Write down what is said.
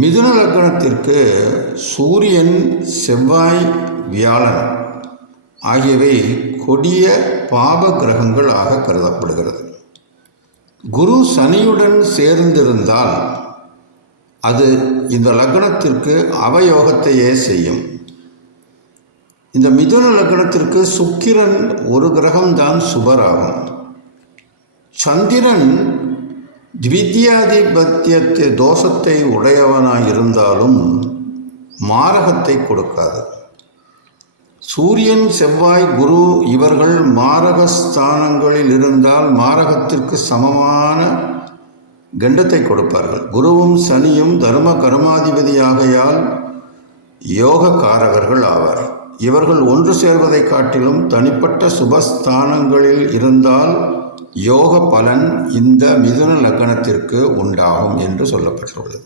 மிதுன லக்னத்திற்கு சூரியன், செவ்வாய், வியாழன் ஆகியவை கொடிய பாப கிரகங்கள் ஆக கருதப்படுகிறது. குரு சனியுடன் சேர்ந்திருந்தால் அது இந்த லக்னத்திற்கு அவயோகத்தையே செய்யும். இந்த மிதுன லக்னத்திற்கு சுக்கிரன் ஒரு கிரகம்தான் சுபராகும். சந்திரன் த்வித்யாதிபத்தியத்தை தோஷத்தை உடையவனாயிருந்தாலும் மாரகத்தை கொடுக்காது. சூரியன், செவ்வாய், குரு இவர்கள் மாரகஸ்தானங்களில் இருந்தால் மாரகத்திற்கு சமமான கண்டத்தை கொடுப்பார்கள். குருவும் சனியும் தர்ம கர்மாதிபதியாகையால் யோகக்காரகர்கள் ஆவார். இவர்கள் ஒன்று சேர்வதை காட்டிலும் தனிப்பட்ட சுபஸ்தானங்களில் இருந்தால் யோக பலன் இந்த மிதுன லக்னத்திற்கு உண்டாகும் என்று சொல்லப்பட்டுள்ளது.